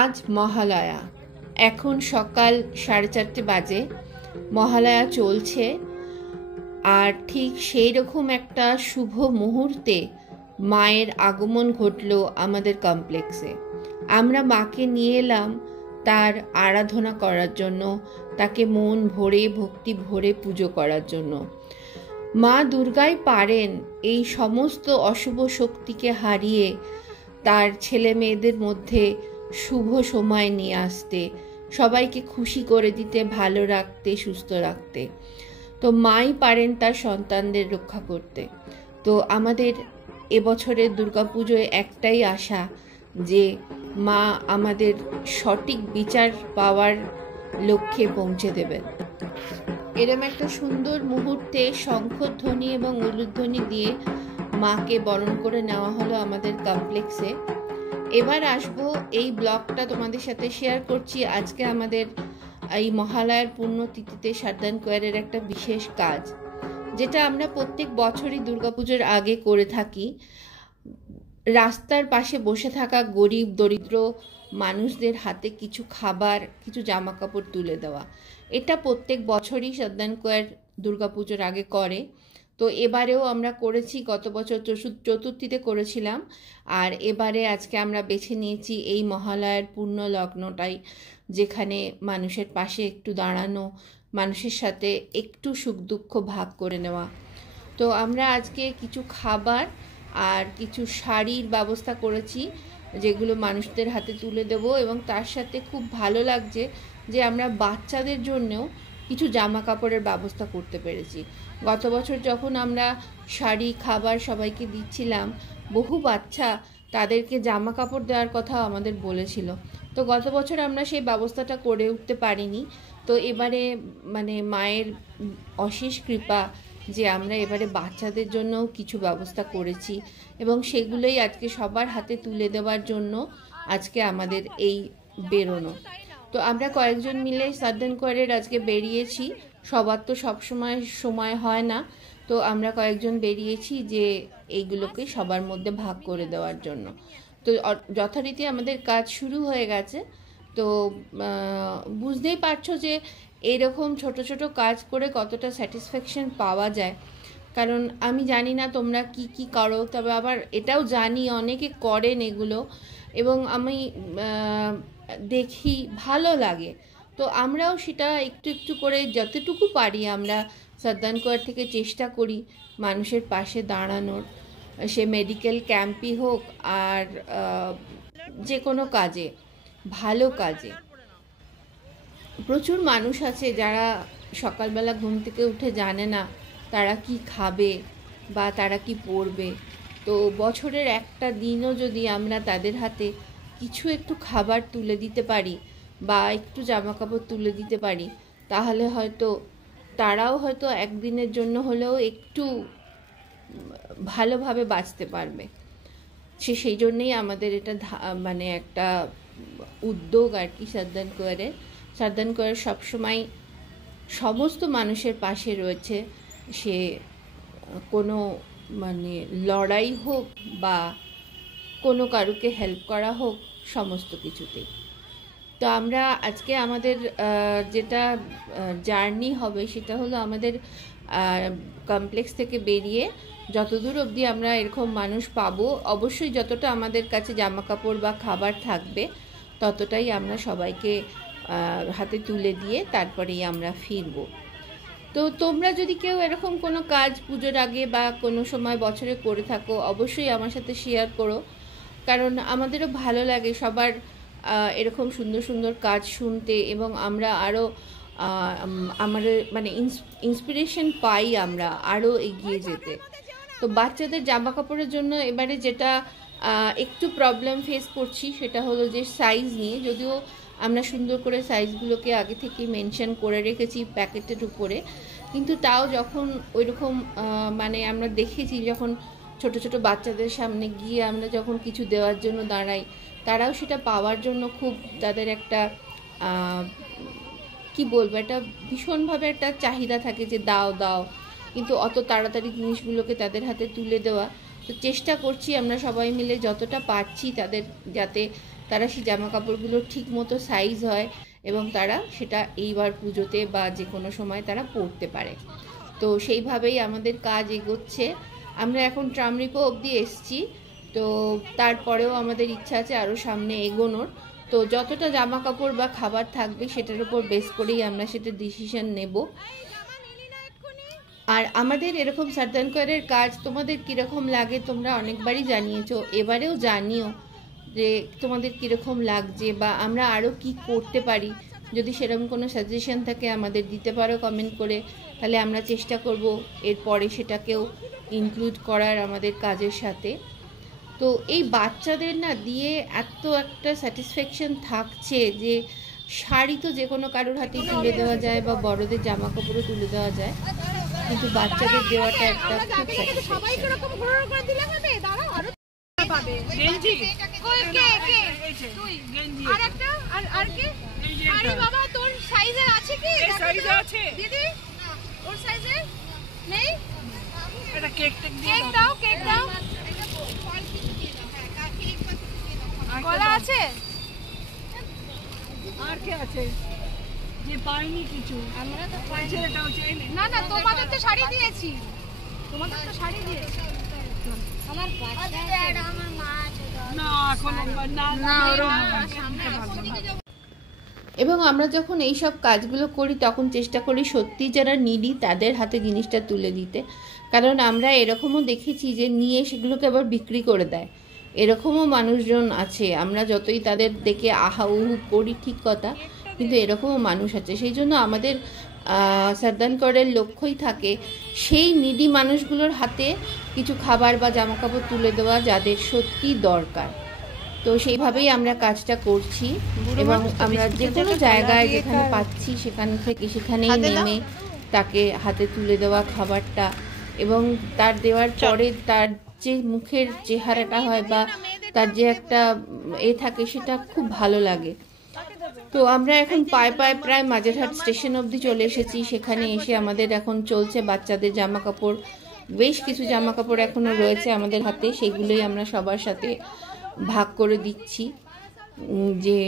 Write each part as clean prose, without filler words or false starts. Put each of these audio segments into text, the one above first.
আজ মহালয়া। এখন সকাল 4:30 বাজে। মহালয়া চলছে, আর ঠিক সেই রকম একটা শুভ মুহূর্তে মায়ের আগমন ঘটলো আমাদের কমপ্লেক্সে। আমরা মাকে নিয়ে এলাম তার আরাধনা করার জন্য, তাকে মন ভরে ভক্তি ভরে পুজো করার জন্য। মা দুর্গাই পারেন এই সমস্ত অশুভ শক্তিকে হারিয়ে তার ছেলে মেয়েদের মধ্যে শুভ সময় নিয়ে আসতে, সবাইকে খুশি করে দিতে, ভালো রাখতে, সুস্থ রাখতে। তো মাই পারেন তার সন্তানদের রক্ষা করতে। তো আমাদের এবছরের দুর্গাপুজোয় একটাই আশা যে মা আমাদের সঠিক বিচার পাওয়ার লক্ষ্যে পৌঁছে দেবেন। এরম একটা সুন্দর মুহূর্তে শঙ্খধ্বনি এবং উলুধ্বনি দিয়ে মাকে বরণ করে নেওয়া হলো আমাদের কমপ্লেক্সে। এবার আসবো, এই ব্লগটা তোমাদের সাথে শেয়ার করছি। আজকে আমাদের এই মহালয়ার পুণ্যতিথিতে সারদান কোয়ারের একটা বিশেষ কাজ, যেটা আমরা প্রত্যেক বছরই দুর্গাপুজোর আগে করে থাকি। রাস্তার পাশে বসে থাকা গরিব দরিদ্র মানুষদের হাতে কিছু খাবার, কিছু জামা কাপড় তুলে দেওয়া। এটা প্রত্যেক বছরই সারদান কোয়ার দুর্গাপুজোর আগে করে। তো এবারেও আমরা করেছি, গত বছর চতুর্থীতে করেছিলাম, আর এবারে আজকে আমরা বেছে নিয়েছি এই মহালয়ার পূর্ণ লগ্নটাই, যেখানে মানুষের পাশে একটু দাঁড়ানো, মানুষের সাথে একটু সুখ দুঃখ ভাগ করে নেওয়া। তো আমরা আজকে কিছু খাবার আর কিছু শাড়ির ব্যবস্থা করেছি, যেগুলো মানুষদের হাতে তুলে দেব। এবং তার সাথে খুব ভালো লাগছে যে আমরা বাচ্চাদের জন্যও কিছু জামা কাপড়ের ব্যবস্থা করতে পেরেছি। গত বছর যখন আমরা শাড়ি খাবার সবাইকে দিচ্ছিলাম, বহু বাচ্চা তাদেরকে জামা কাপড় দেওয়ার কথা আমাদের বলেছিল। তো গত বছর আমরা সেই ব্যবস্থাটা করে উঠতে পারিনি। তো এবারে মায়ের অশেষ কৃপা যে আমরা এবারে বাচ্চাদের জন্যও কিছু ব্যবস্থা করেছি, এবং সেগুলোই আজকে সবার হাতে তুলে দেওয়ার জন্য আজকে আমাদের এই বেরোনো। তো আমরা কয়েকজন মিলে সারদান কোয়ারের আজকে বেরিয়েছি। সবার তো সবসময় সময় হয় না, তো আমরা কয়েকজন বেরিয়েছি যে এইগুলোকে সবার মধ্যে ভাগ করে দেওয়ার জন্য। তো যথারীতি আমাদের কাজ শুরু হয়ে গেছে। তো বুঝতেই পারছো যে এরকম ছোট ছোট কাজ করে কতটা স্যাটিসফ্যাকশন পাওয়া যায়। কারণ আমি জানি না তোমরা কি কি করো, তবে আবার এটাও জানি অনেকে করেন এগুলো, এবং আমি দেখি ভালো লাগে। তো আমরাও সেটা একটু একটু করে যতটুকু পারি আমরা সারদান কোয়ার থেকে চেষ্টা করি মানুষের পাশে দাঁড়ানোর। সে মেডিকেল ক্যাম্পই হোক আর যে কোনো কাজে, ভালো কাজে। প্রচুর মানুষ আছে যারা সকালবেলা ঘুম থেকে উঠে জানে না তারা কি খাবে বা তারা কি পরবে। তো বছরের একটা দিনও যদি আমরা তাদের হাতে কিছু একটু খাবার তুলে দিতে পারি বা একটু জামা কাপড় তুলে দিতে পারি, তাহলে হয়তো তারাও হয়তো একদিনের জন্য হলেও একটু ভালোভাবে বাঁচতে পারবে। সেই জন্যেই আমাদের এটা একটা উদ্যোগ আর কি সারদান কোয়ারের। সারদান কোয়ার সবসময় সমস্ত মানুষের পাশে রয়েছে, সে কোনো লড়াই হোক বা কোনো কারুকে হেল্প করা হোক, সমস্ত কিছুতেই। তো আমরা আজকে আমাদের যেটা জার্নি হবে সেটা হলো আমাদের কমপ্লেক্স থেকে বেরিয়ে যতদূর অবধি আমরা এরকম মানুষ পাবো, অবশ্যই যতটা আমাদের কাছে জামা কাপড় বা খাবার থাকবে ততটাই আমরা সবাইকে হাতে তুলে দিয়ে তারপরেই আমরা ফিরবো। তো তোমরা যদি কেউ এরকম কোনো কাজ পুজোর আগে বা কোনো সময় বছরে করে থাকো, অবশ্যই আমার সাথে শেয়ার করো। কারণ আমাদেরও ভালো লাগে সবার এরকম সুন্দর সুন্দর কাজ শুনতে, এবং আমরা আরও আমাদের ইন্সপিরেশন পাই আমরা আরও এগিয়ে যেতে। তো বাচ্চাদের জামা কাপড়ের জন্য এবারে যেটা একটু প্রবলেম ফেস করছি সেটা হলো যে সাইজ নিয়ে। যদিও আমরা সুন্দর করে সাইজগুলোকে আগে থেকে মেনশন করে রেখেছি প্যাকেটের উপরে, কিন্তু তাও যখন ওইরকম আমরা দেখেছি যখন ছোট ছোট বাচ্চাদের সামনে গিয়ে আমরা যখন কিছু দেওয়ার জন্য দাঁড়াই, তারাও সেটা পাওয়ার জন্য খুব তাদের একটা কি বলবো, একটা ভীষণভাবে একটা চাহিদা থাকে যে দাও দাও, কিন্তু অত তাড়াতাড়ি জিনিসগুলোকে তাদের হাতে তুলে দেওয়া। তো চেষ্টা করছি আমরা সবাই মিলে যতটা পারছি তাদের যাতে তারা সেই জামা কাপড়গুলো ঠিক মতো সাইজ হয় এবং তারা সেটা এইবার পুজোতে বা যে কোনো সময় তারা পরতে পারে। তো সেইভাবেই আমাদের কাজ এগোচ্ছে। আমরা এখন ট্রামরিপো অবধি এসছি, তো তারপরেও আমাদের ইচ্ছা আছে আরও সামনে এগোনোর। তো যতটা জামা কাপড় বা খাবার থাকবে সেটার উপর বেস করেই আমরা সেটা ডিসিশন নেব। আর আমাদের এরকম সার্দানকরের কাজ তোমাদের কীরকম লাগে তোমরা অনেকবারই জানিয়েছো, এবারেও জানিও যে তোমাদের কীরকম লাগছে বা আমরা আরও কি করতে পারি। যদি সেরকম কোনো সাজেশন থাকে আমাদের দিতে পারো কমেন্ট করে, তাহলে আমরা চেষ্টা করব এরপরে সেটাকেও ইনক্লুড করার আমাদের কাজের সাথে। তো এই বাচ্চাদের না দিয়ে এত একটা স্যাটিসফ্যাকশন থাকছে যে শাড়ি তো যে কোনো কারোর হাতেই তুলে দেওয়া যায় বা বড়দের জামা কাপড়ও তুলে দেওয়া যায়, কিন্তু বাচ্চাদের দেওয়াটা একটা খুব আর কে আছে যে পাইনি কিছু? আমরা তো পাইছি, এটা হচ্ছে না না, তোমাদের তো শাড়ি দিয়েছি, তোমাদের তো শাড়ি দিয়েছি। আমার বাচ্চা আর আমার মা আছে না, এখন না না সামনে আসবে। এবং আমরা যখন এই সব কাজগুলো করি তখন চেষ্টা করি সত্যি যারা নিডি তাদের হাতে জিনিসটা তুলে দিতে, কারণ আমরা এরকমও দেখেছি যে নিয়ে সেগুলোকে আবার বিক্রি করে দেয়, এরকমও মানুষজন আছে। আমরা যতই তাদের দেখে আহা উহু করি ঠিক কথা, কিন্তু এরকমও মানুষ আছে। সেই জন্য আমাদের সার্দানকরের লক্ষ্যই থাকে সেই নিডি মানুষগুলোর হাতে কিছু খাবার বা জামাকাপড় তুলে দেওয়া যাদের সত্যি দরকার। তো সেইভাবেই আমরা কাজটা করছি এবং আমরা যে কোনো জায়গায় যেখানে পাচ্ছি সেখান থেকে সেখানেই নেমে তাকে হাতে তুলে দেওয়া খাবারটা, এবং তার দেওয়ার পরে তার যে মুখের চেহারাটা হয় বা তার যে একটা থাকে সেটা খুব ভালো লাগে। তো আমরা এখন পায়ে পায়ে প্রায় মাঝেরহাট স্টেশন অবধি চলে এসেছি। সেখানে এসে আমাদের এখন চলছে বাচ্চাদের জামা কাপড়, বেশ কিছু জামা কাপড় এখনও রয়েছে আমাদের হাতে, সেগুলোই আমরা সবার সাথে ভাগ করে দিচ্ছি। যে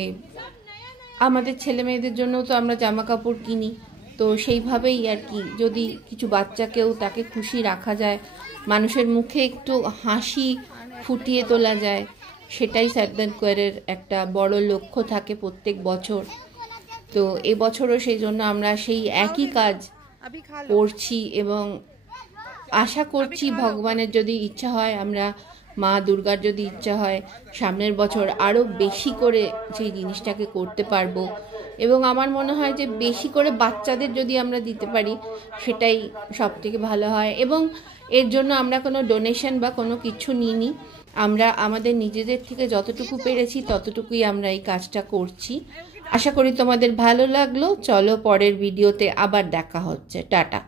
আমাদের ছেলে মেয়েদের জন্য তো আমরা জামা কাপড় কিনি, তো সেইভাবেই আর কি, যদি কিছু বাচ্চাকেও তাকে খুশি রাখা যায়, মানুষের মুখে একটু হাসি ফুটিয়ে তোলা যায়, সেটাই সার্দানকরের একটা বড় লক্ষ্য থাকে প্রত্যেক বছর। তো এবছরও সেই জন্য আমরা সেই একই কাজ করছি এবং আশা করছি ভগবানের যদি ইচ্ছা হয়, আমরা মা দুর্গার যদি ইচ্ছা হয়, সামনের বছর আরও বেশি করে সেই জিনিসটাকে করতে পারবো। এবং আমার মনে হয় যে বেশি করে বাচ্চাদের যদি আমরা দিতে পারি সেটাই সবথেকে ভালো হয়। এবং এর জন্য আমরা কোনো ডোনেশন বা কোনো কিছু নিইনি, আমরা আমাদের নিজেদের থেকে যতটুকু পেরেছি ততটুকুই আমরা এই কাজটা করছি। আশা করি তোমাদের ভালো লাগলো। চলো পরের ভিডিওতে আবার দেখা হচ্ছে। টাটা।